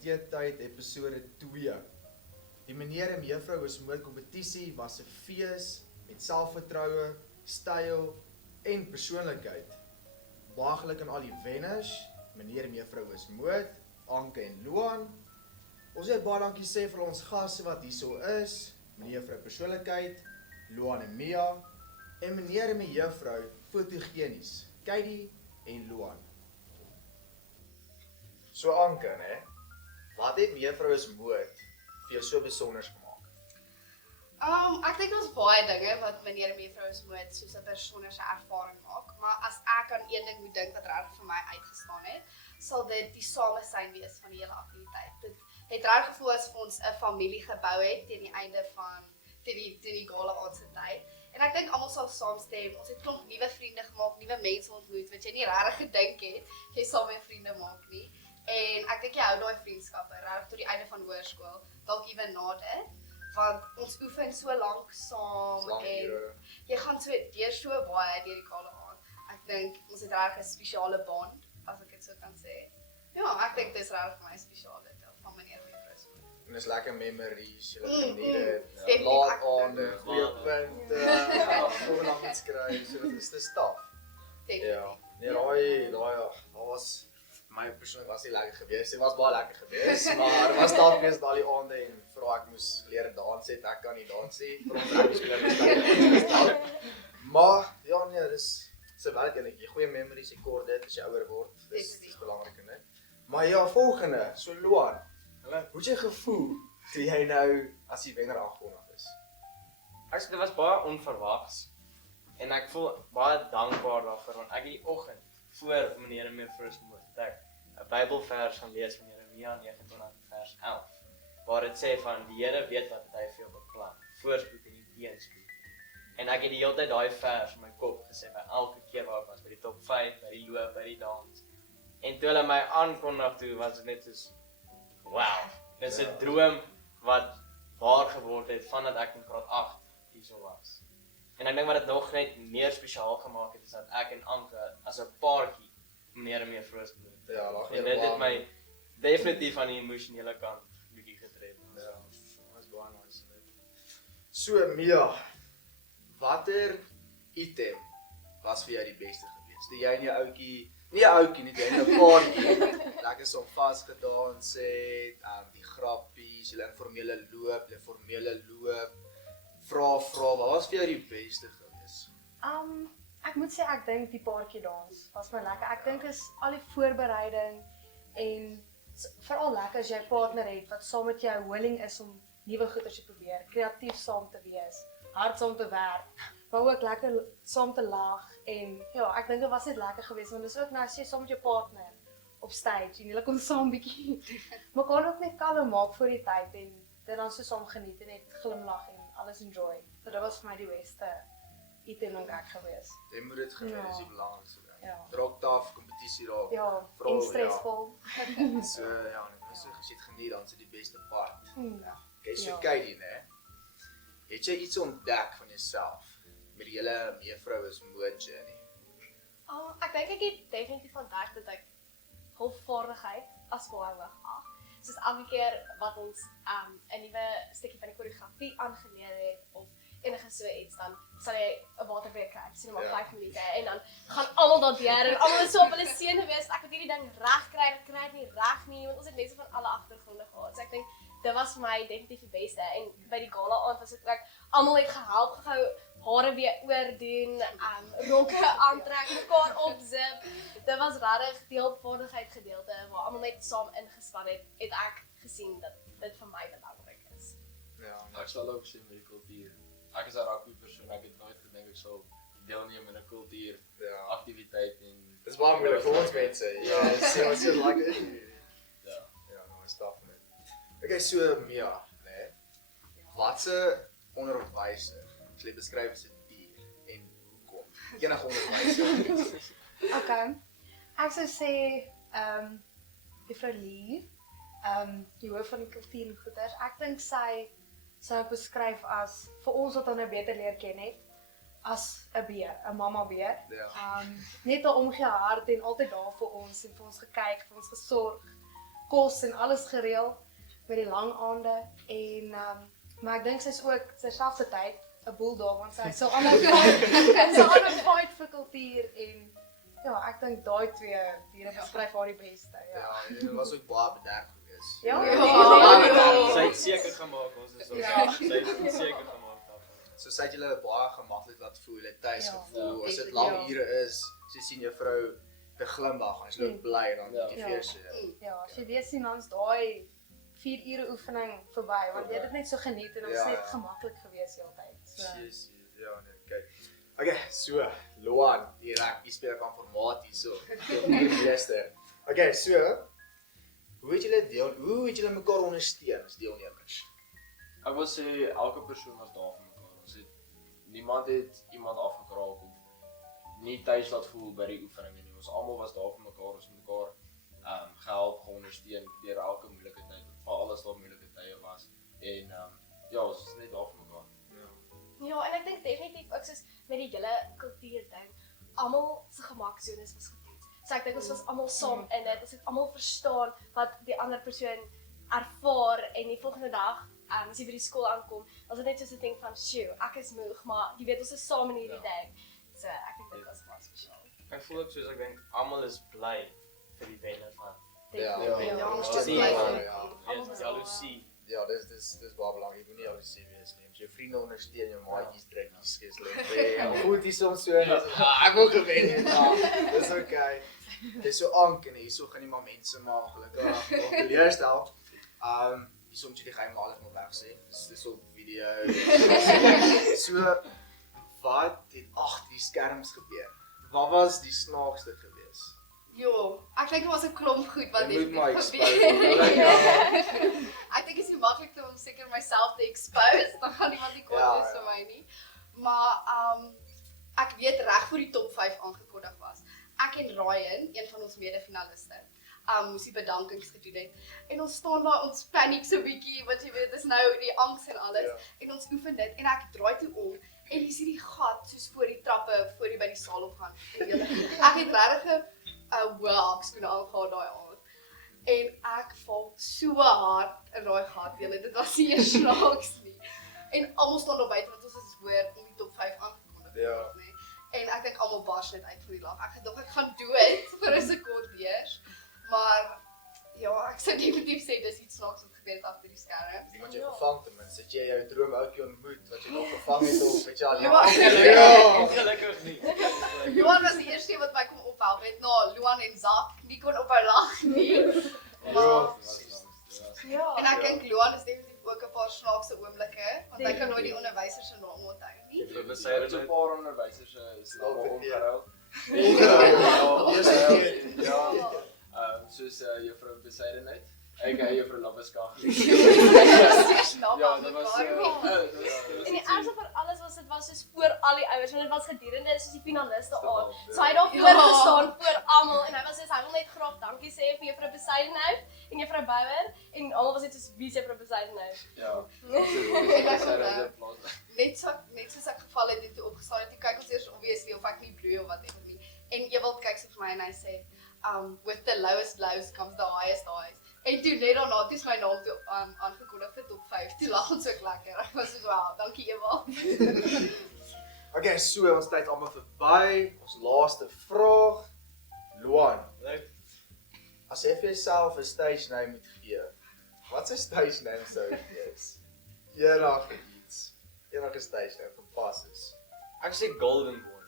Teetyd episode 2. Die meneer en mevrou is mooi kompetisie was 'n fees met selfvertroue, styl en persoonlikheid. Baie geluk aan al die wenners, meneer en mevrou is mooi, Anke en Luan. Ons wil baie dankie sê vir ons gaste wat hierso is, meneer en mevrou persoonlikheid, Luan en Mia, en meneer en mevrou fotogenies, Katie en Luan. So Anke, né? Wat het mevrou is mooi vir jou so besonders gemaak? Ek dink ons baie dinge wat meneer en mevrou Smoot soos 'n persoonlike ervaring maak, maar as ek aan een ding moet dink wat regtig vir my uitgestaan het, sal dit die samesyn wees van die hele aktiwiteit. Dit het reg gevoel asof ons 'n familie gebou het teen die einde van die gala aand se tyd. En ek dink almal sal saamstem, ons het klomp nuwe vriende gemaak, nuwe mense ontmoet wat jy nie regtig gedink het jy saam met vriende maak nie. En ek dink jy hou daai vriendskappe reg tot die einde van hoërskool, dalk ewen na dit. Want ons oefen so lank saam en jy gaan so deur so baie deur die kale aan. Ek dink ons het regtig 'n spesiale band, as ek dit so kan sê. Ja, ek dink dis regtig vir my spesiaal dit van meneer en mevrou Smoot. En dis lekker memories, jy geniet dit. Definitief, Laat aande, goeie punte, volgende met skryf, so dit is te staf. Ja, nee, daai was my persoonlik was nie lekker geweest. Dit was baie lekker geweest, maar was dalk wees daai aande en vra ek moes leer dans het, ek kan nie dans nie. Maar ja nee, dis se werk en jy goeie memories, jy kort dit as jy ouer word. Dis belangrik, né? Maar ja, volgende, so Luan. Hoe het jy gevoel toe jy nou as die wenner aangekondig is? Dit was baie onverwags en ek voel baie dankbaar daarvoor want ek het die oggend voor meneer en mevrou Smoot ek 'n Bybelvers gaan lees van Jeremia 29 vers 11 waar dit sê van die Here weet wat hy vir jou beplan, voorspoed en nie teenspoed. En ek het die hele tyd daai vers in my kop gesê by elke keer waar ek was by die top 5, by die loop, by die dans. En toe hulle my aankondig toe was dit net soos wow, dis 'n droom wat waar geword het vandat ek in graad 8 hierso was. En ek dink wat dit nog net meer spesiaal gemaak het is dat ek en Anke as 'n paartjie meneer en mevrou Smoot. Ja, lag en dit het my definitief aan die emosionele kant bietjie getref. Ja, was baie nice. So Mia, watter item was vir jou die beste geweest? Toe jy in jou ouetjie, nie 'n ouetjie nie, jy in 'n paartjie, lekker so vasgedans het, die grappies, julle informele loop, julle formele loop, vra, wat was vir jou die beste geweest? Ek moet sê ek dink die paartjie dans was my lekker. Ek dink is al die voorbereiding en veral lekker as jy 'n partner het wat saam met jou willing is om nuwe goeders te probeer, kreatief saam te wees, hard saam te werk, maar ook lekker saam te lag en ja, ek dink dit was net lekker geweest want dit is ook nou as jy saam met jou partner op stage en julle kom saam bietjie mekaar ook net kalm maak voor die tyd en dit dan so saam geniet en net glimlag en alles enjoy. So dit was vir my die beste item dink ek geweest. Jy moet dit geniet, dis die belangrikste ding. Ja. Drok taf, kompetisie daar. Ja, Vrou, en stressvol. So ja, as jy gesien geniet dan is dit die beste part. Ja. Okay, so Ja. Katie, né? Het jy iets ontdek van jouself met die hele mevrou Smoot journey? Ek dink ek het definitief ontdek dat ek hulpvaardigheid as baie hoog ag. Soos elke keer wat ons 'n nuwe stukkie van die koreografie aangeleer het of enige so iets, dan sal jy 'n waterbreek kry, sien maar 5 minute en dan gaan almal daardeur en almal is so op hulle senuwees wees, ek moet hierdie ding reg kry, ek kry dit nie reg nie, want ons het mense van alle agtergronde gehad. So ek dink dit was vir my definitief die beste en by die gala aand was dit ook almal het gehelp gehou, hare weer oordoen, rokke aantrek, mekaar opzip. Dit was regtig die hulpvaardigheid gedeelte waar almal net saam ingespan het ek gesien dat dit vir my belangrik is. Ja, Ek sal ook sê met die kultuur. Ek is 'n rugby persoon, ek het nooit gedink ek sal deelneem in 'n kultuur ja. aktiwiteit en Dis baie moeilik vir ons mense. Ja, it's so lekker. ja. Ja, nou is staf net. Okay, so Mia, né? Watse onderwyser sal jy beskryf as 'n dier en hoekom? Enige onderwyser. Okay. Ek sou sê Juffrou Lee, die hoof van die kultuur en goeders. Ek dink sy sou beskryf as vir ons wat haar nou beter leer ken het as 'n beer, 'n mamma beer. Ja. Net 'n omgee hart en altyd daar vir ons en vir ons gekyk, vir ons gesorg. kos en alles gereël met die lang aande en maar ek dink sy's ook terselfdertyd 'n bulldog want sy sal aanhou fight vir kultuur en ja, ek dink daai twee diere beskryf haar die beste. Ja, en dit was ook baie bederf geweest. Ja. Sy het seker gemaak ons is okay. Sy het seker gemaak daarvan. So sy het julle baie gemaklik laat voel, het tuis Ja, gevoel. As dit definitief. lang ure is, sy sien jou vrou te glimlag en sy loop bly en dan motiveer sy. Ja, as jy weer sien dan's daai 4 ure oefening verby want jy het dit net so geniet en ons Ja, net ja. gemaklik gewees heeltyd. So Yes, ja, nee, kyk. Okay, so, Luan, die rugby speler kan formaat hierso. Die eerste. Okay, so, hoe het julle mekaar ondersteun as deelnemers? Ek wil sê elke persoon was daar vir mekaar. Niemand het iemand afgekraak of nie tuis laat voel by die oefeninge nie. Ons almal was daar vir mekaar, ons het mekaar gehelp, geondersteun deur elke moeilike tyd, veral as daar moeilike tye was. En ja, ons is net daar vir mekaar. Ja, en ek dink definitief ook soos met die hele kultuur ding, almal se gemaksones was getoets. So ek dink ons was almal saam in dit. Ons het almal verstaan wat die ander persoon ervaar en die volgende dag as jy by die skool aankom, was dit net soos 'n ding van, "Sjoe, ek is moeg, maar jy weet ons is saam in hierdie ding." So ek dink dit was baie spesiaal. Ek voel ook soos ek dink almal is bly vir die wenner van. Ja, ons steun is mekaar, bly. ja. Weet jaloesie. Ja, dis baie belangrik. Jy moet nie jaloesie wees nie. As jou vriende ondersteun, jou maatjies drukkies skies lê. Ja, goed is soms so. Ek wil gewen. Ja, dis okay. Dis so aank en hierso gaan nie maar mense maar gelukkig teleurstel. Die soms die geheim alles maar weg sê. Dis op video. So wat het agter die skerms gebeur? Wat was die snaakste geweest? Jo, ek dink dit was 'n klomp goed wat Jy moet maar definitief expose. Ja. Ek dink dit is nie maklik om seker myself te expose, dan gaan niemand nie kwaad wees vir my nie. Maar ek weet reg voor die top 5 aangekondig was. Ek en Ryan, een van ons mede-finaliste, moes die bedankings gedoen het. En ons staan daar, ons paniek so bietjie, want jy weet, dis nou die angs en alles. Ja. En ons oefen dit en ek draai toe om en jy sien die gat soos voor die trappe voor jy by die saal opgaan. Ek het regtig 'n hoë skoene aangegaan daai aand. En ek val so hard in daai gat, julle, dit was nie eens snaaks nie. En almal staan daar buite want ons is hoor om die top 5 aangekondig te Ja. word, nee. En ek dink almal bars net uit van die lag. Ek gedog ek gaan dood vir 'n sekond eers. Maar ja, ek sou definitief sê dis iets snaaks wat gebeur het agter die skerms. Iemand jy gevang ten minste, het jy jou droomoutjie ontmoet wat jy nog gevang het of het jy al Ja, Ongelukkig nie. Luan was die eerste wat my kom ophelp het. Luan en Zak, nie kon ophou lag nie. Maar Ja. en ek dink Luan is definitief ook 'n paar snaakse oomblikke, want hy kan nooit die onderwyser se naam onthou nie. Vir Dit besyde is 'n paar onderwysers is Oh, nogal verkeerd. ongeruil. Ja. Soos juffrou Beseidenheid. Ek juffrou Labuska. Ja, dit was En die ergste van alles was dit was soos voor al die ouers want dit was gedurende soos die finaliste aand. So hy het daar voor gestaan voor almal en hy was soos hy wil net graag dankie sê vir juffrou Beseidenheid en juffrou Bouwer en almal was net soos wie is juffrou Beseidenheid. Ja. Net soos ek geval het en toe opgestaan het, toe kyk ons eers obviously of ek nie bloei of whatever nie. En Ewald kyk so vir my en hy sê, with the lowest lows comes the highest highs. En toe net daarna, toe is my naam toe aangekondig vir top 5. Toe lag ons ook lekker. Ek was so, wow, dankie Ewald. Okay, so ons tyd almal verby. Ons laaste vraag. Luan, as jy vir jouself 'n stage name moet gee, wat 'n stage name sou dit wees? Enige iets. Enige stage name gepas is. Ek sê Golden Boy.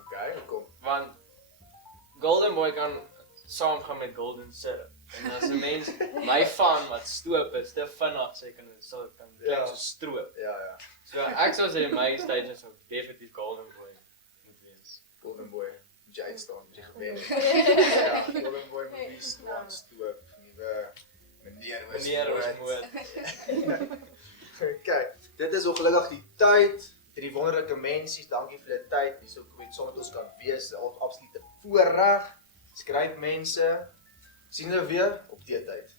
Okay, kom. Want Golden Boy kan saamgaan met Golden Syrup. En as 'n mens my van wat stoop is, te vinnig sê kan dit sal kan Ja. klink so stroop. Ja. So ek sou sê my stage sou definitief Golden Boy moet wees. Golden Boy. Moet jy uitstaan, moet jy gewen het. Ja, Golden Boy moet die staan stoop. Nuwe meneer Meneer Oosmoed. Okay, dit is ongelukkig die tyd. Drie wonderlike mensies, dankie vir die tyd. Dis ook met saam met ons kan wees. Ons absolute voorreg. Skryf mense. Sien julle weer op die tyd.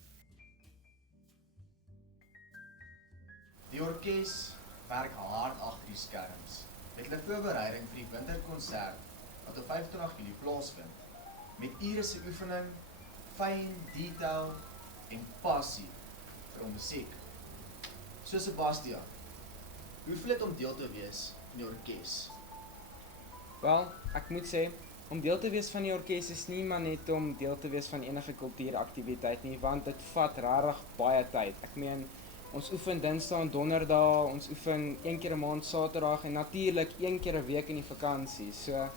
Die orkes werk hard agter die skerms met hulle voorbereiding vir die winterkonsert wat op 25 Julie plaasvind. Met ure se oefening, fyn detail en passie vir hul musiek. So Sebastian, hoe voel dit om deel te wees in die orkes? Wel, ek moet sê, om deel te wees van die orkes is nie maar net om deel te wees van enige kultuuraktiwiteit nie, want dit vat regtig baie tyd. Ek meen, ons oefen Dinsdae en Donderdae, ons oefen 1 keer 'n maand Saterdag en natuurlik 1 keer 'n week in die vakansie. So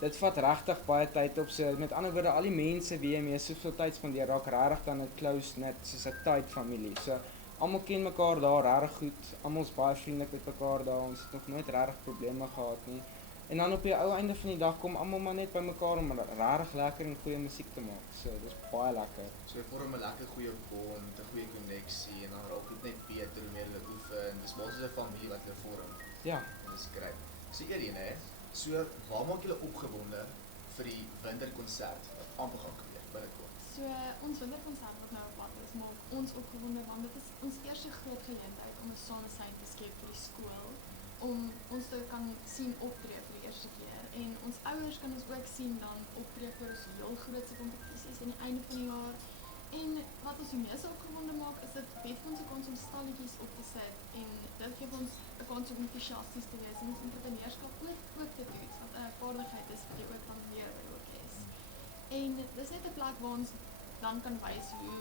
dit vat regtig baie tyd op. So met ander woorde, al die mense wie jy mee soveel tyd spandeer, raak regtig dan 'n close knit, soos 'n tight familie. So almal ken mekaar daar regtig goed. Almal's baie vriendelik met mekaar daar. Ons het nog nooit regtig probleme gehad nie. En dan op die ou einde van die dag kom almal maar net by mekaar om regtig lekker en goeie musiek te maak. So dis baie lekker. So vorm 'n lekker goeie bond, 'n goeie koneksie en dan raak dit net beter hoe meer hulle oefen. Dis maar soos 'n familie wat hulle vorm. Ja, En dis great. So Erin, hè. So waar maak julle opgewonde vir die winterkonsert wat amper gaan gebeur binnekort? So ons winterkonsert wat nou op pad is, maak ons opgewonde want dit is ons eerste groot geleentheid om 'n sanesyn te skep vir die skool, om ons te kan sien optree vir die eerste keer en ons ouers kan ons ook sien dan optree vir ons heel grootse kompetisies aan die einde van die jaar. En wat ons die mees opgewonde maak is dit bied vir ons 'n kans om stalletjies op te sit en dit gee vir ons 'n kans om entoesiasties te wees en ons entrepreneurskap ook te toets wat 'n vaardigheid is wat jy ook kan leer by die orkes. En dis net 'n plek waar ons dan kan wys hoe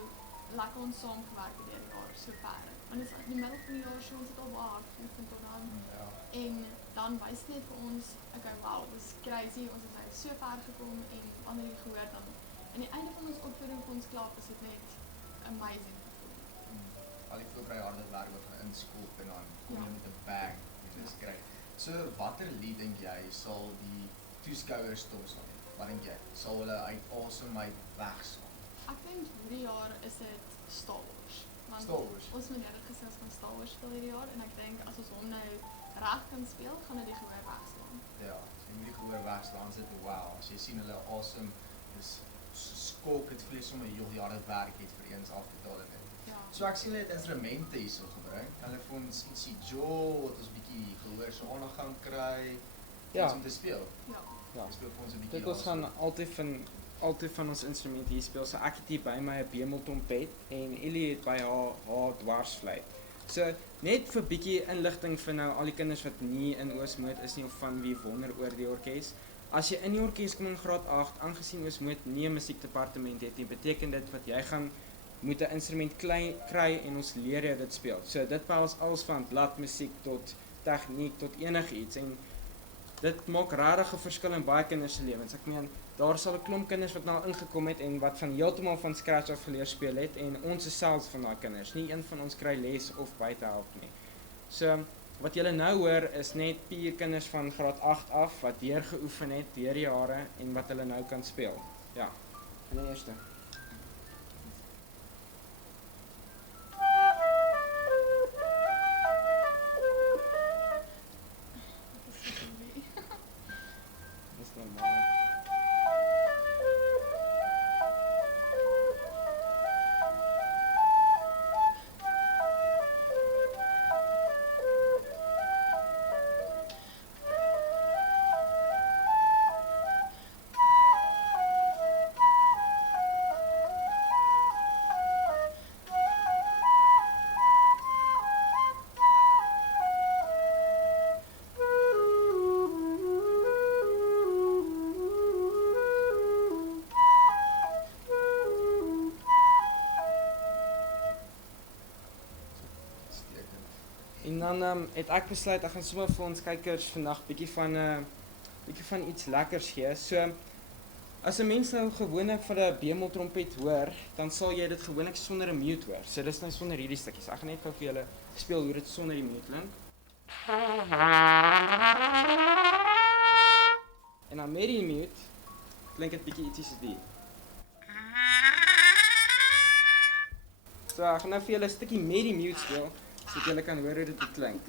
lekker ons saamgewerk het deur die jaar sover. Want dit is in die middel van die jaar so ons het al baie hard geoefen tot dan. Ja. En dan wys dit net vir ons, okay, wow, dis crazy, ons het nou so ver gekom en wanneer jy gehoor dan aan die einde van ons opvoeding vir ons klaar is dit net amazing. Al die voorberei harde werk wat gaan inskop en dan kom jy Ja. met 'n bang. Dit is great. So watter lied dink jy sal die toeskouers toeslaan? Wat dink jy? Sal hulle uit asemheid wegslaan? Ek dink hierdie jaar is dit Star Wars. Want Star Wars. ons meneer het gesê ons gaan Star Wars speel hierdie jaar en ek dink as ons hom nou reg kan speel, gaan dit die gehoor wegslaan. Ja, jy moet die gehoor wegslaan, sit wow. As jy sien hulle asem is skok, dit voel sommer heel jare werk het vir eens afbetaal het. Ja. So ek sien hulle het instrumente hierso gebring. Hulle het vir ons ietsie jaw wat ons bietjie gehoor so aandag gaan kry. Ja. Iets om te speel. Ja. ja. Ons speel vir ons 'n bietjie. Dit ons gaan altyd van ons instrumente hier speel. So ek het hier by my 'n bemeltrompet en Ellie het by haar dwarsfluit. So net vir bietjie inligting vir nou al die kinders wat nie in Oosmoed is nie of van wie wonder oor die orkes. As jy in die orkes kom in graad 8, aangesien Oosmoed nie 'n musiekdepartement het nie, beteken dit wat jy gaan moet 'n instrument kry en ons leer jou dit speel. So dit behels alles van bladmusiek tot tegniek tot enigiets en dit maak regtig 'n verskil in baie kinders se lewens. Ek meen, daar sal 'n klomp kinders wat nou ingekom het en wat van heeltemal van scratch af geleer speel het en ons is selfs van daai kinders. Nie een van ons kry les of buitehelp nie. So wat julle nou hoor is net puur kinders van graad 8 af wat deur geoefen het deur jare en wat hulle nou kan speel. Ja. En die eerste. Dis normaal. En dan het ek besluit ek gaan sommer vir ons kykers vandag bietjie van iets lekkers gee. So as 'n mens nou gewoonlik vir 'n bemeltrompet hoor, dan sal jy dit gewoonlik sonder 'n mute hoor. So dis nou sonder hierdie stukkies. Ek gaan net gou vir julle speel hoe dit sonder die mute klink. En dan met die mute klink dit bietjie ietsie soos dit. So ek gaan nou vir julle 'n stukkie met die mute speel. Sodat julle kan hoor hoe dit klink.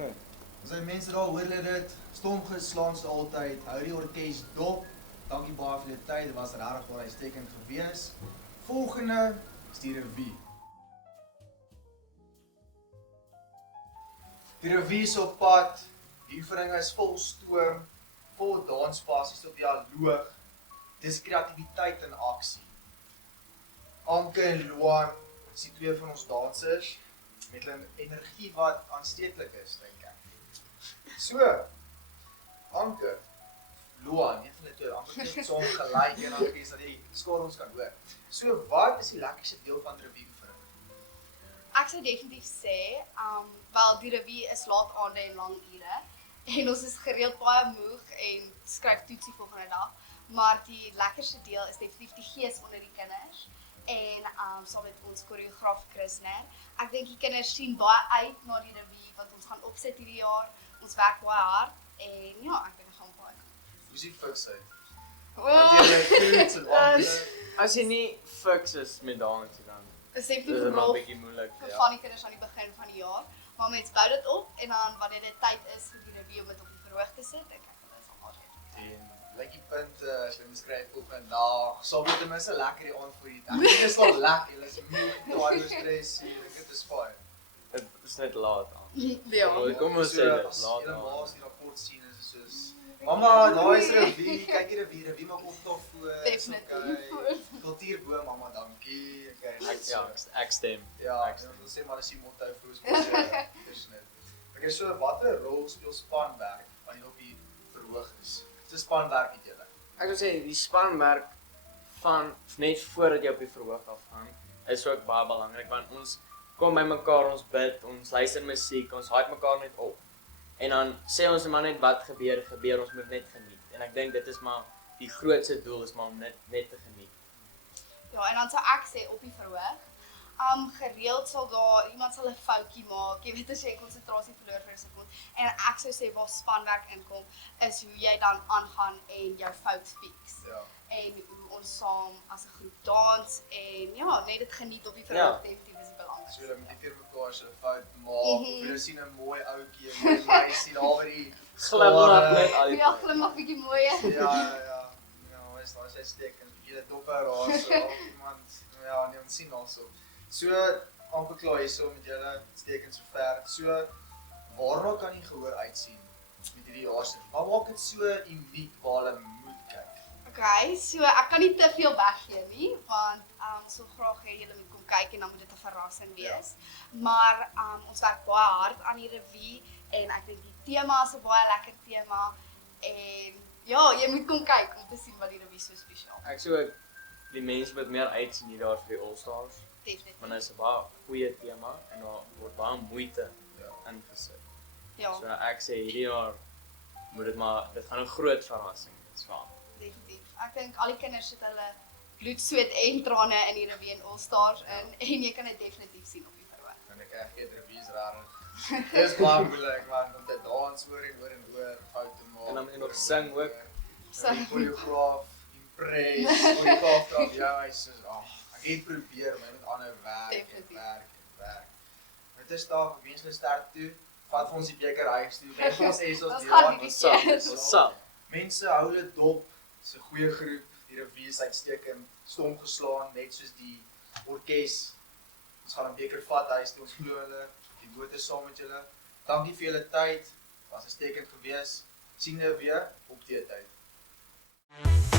Goed. As die mense daar hoor hulle dit, stom geslaan se altyd, hou die orkes dop. Dankie baie vir die tyd, dit was regtig baie uitstekend gewees. Volgende is die revue. Die revue is op pad, die oefening is vol stoom, vol danspassies op dialoog, dis kreatiwiteit in aksie. Anke en Luan is die twee van ons dansers, met hulle energie wat aansteeklik is, dink ek. So, Anke, Luan, een van die twee, Anke het so gelyk en Anke is dat die skoor ons kan hoor. So, wat is die lekkerste deel van die revue oefening? Ek sou definitief sê, wel die revue is laat aande en lang ure en ons is gereeld baie moeg en skryf toetsie volgende dag, maar die lekkerste deel is definitief die gees onder die kinders en saam met ons koreograaf Chrisner. Ek dink die kinders sien baie uit na die revue wat ons gaan opsit hierdie jaar. Ons werk baie hard en ja, ek dink dit gaan baie goed. Hoe is die fiksheid? Oh, As jy nie fiks is met dansie dan is is definitief dit maar 'n rol bietjie moeilik. vir van die kinders aan die begin van die jaar, maar mens bou dit op en dan wanneer dit tyd is vir die revue om dit op die verhoog te sit, dink ek dit sal altyd. En lyk die punte as jy beskryf op en dag, sal dit ten minste lekker die aand voor die dag. Dit is wel lekker, jy is moeg, baie stres, dit is fyn. Dit is net laat aan. Ja. Kom ons sê dit, as laat julle aan. maas die rapport sien is soos mamma, daar is revue, kyk hier revue maak op tof voor. Definitief. Kultuur bo mamma, dankie. Okay, Ek stem. Ja, ek ek wil sê maar dis die motto vir ons persnet. Okay, so watter rol speel spanwerk wanneer op die verhoog is? Dis spanwerk het julle. Ek wil sê die spanwerk van net voordat jy op die verhoog afgaan is ook baie belangrik want ons kom by mekaar, ons bid, ons luister musiek, ons hype mekaar net op. En dan sê ons maar net wat gebeur, ons moet net geniet. En ek dink dit is maar die grootste doel is maar om net te geniet. Ja, en dan sou ek sê op die verhoog, gereeld sal daar iemand sal 'n foutjie maak. Jy weet as jy konsentrasie verloor vir 'n sekond. En ek sou sê waar spanwerk inkom is hoe jy dan aangaan en jou fout fix. Ja. En hoe ons saam as 'n groep dans en ja, net dit geniet op die verhoog definitief is die So belangrikste. julle moet nie vir mekaar so 'n fout maak. Of julle sien 'n mooi ouetjie, 'n mooi meisie daar by die Glimlag net al die Ja, tyd. glimlag bietjie mooi. Ja, is daar sy steek en julle dopper raas so of iemand nee, ons sien also. So amper klaar hierso met julle steek so ver. So waarna kan jy gehoor uitsien met hierdie jaarse? Wat maak dit so uniek waar hulle moet kyk? Okay, so ek kan nie te veel weggee nie, want so graag hê julle moet kom kyk en dan moet dit 'n verrassing wees. Maar ons werk baie hard aan die revue en ek dink die tema is 'n baie lekker tema en ja, jy moet kom kyk om te sien wat die revue so spesiaal. Ek sou die mense moet meer uitsien hier daar vir die All Stars. Definitief. Want dit is 'n baie goeie tema en daar word baie moeite ingesit. Ja, So ek sê hierdie jaar moet dit gaan 'n groot verrassing wees vir almal. definitief. Ek dink al die kinders sit hulle bloed, sweet en trane in die revue en All Stars in en jy kan dit definitief sien op die verhoog. En ek gee revues rarig. Dis baie moeilik man om te dans oor en oor foute maak. En dan moet jy nog sing ook. So- Die koreograaf, impress, koreograaf dan ja, hy sê ek het probeer maar met ander werk, Definitief. werk. Dit is daar vir wens hulle sterk toe. Vat vir ons die beker huis toe. Wen vir ons SOS Ons die gaan jaar. hierdie Ons sal, keer. ons sal. Mense hou hulle dop. Dis 'n goeie groep. Die revue is uitstekend, stom geslaan net soos die orkes. Ons gaan 'n beker vat huis toe, ons glo hulle. Die woord is saam met julle. Dankie vir julle tyd. Was uitstekend geweest. Sien julle weer op die tyd.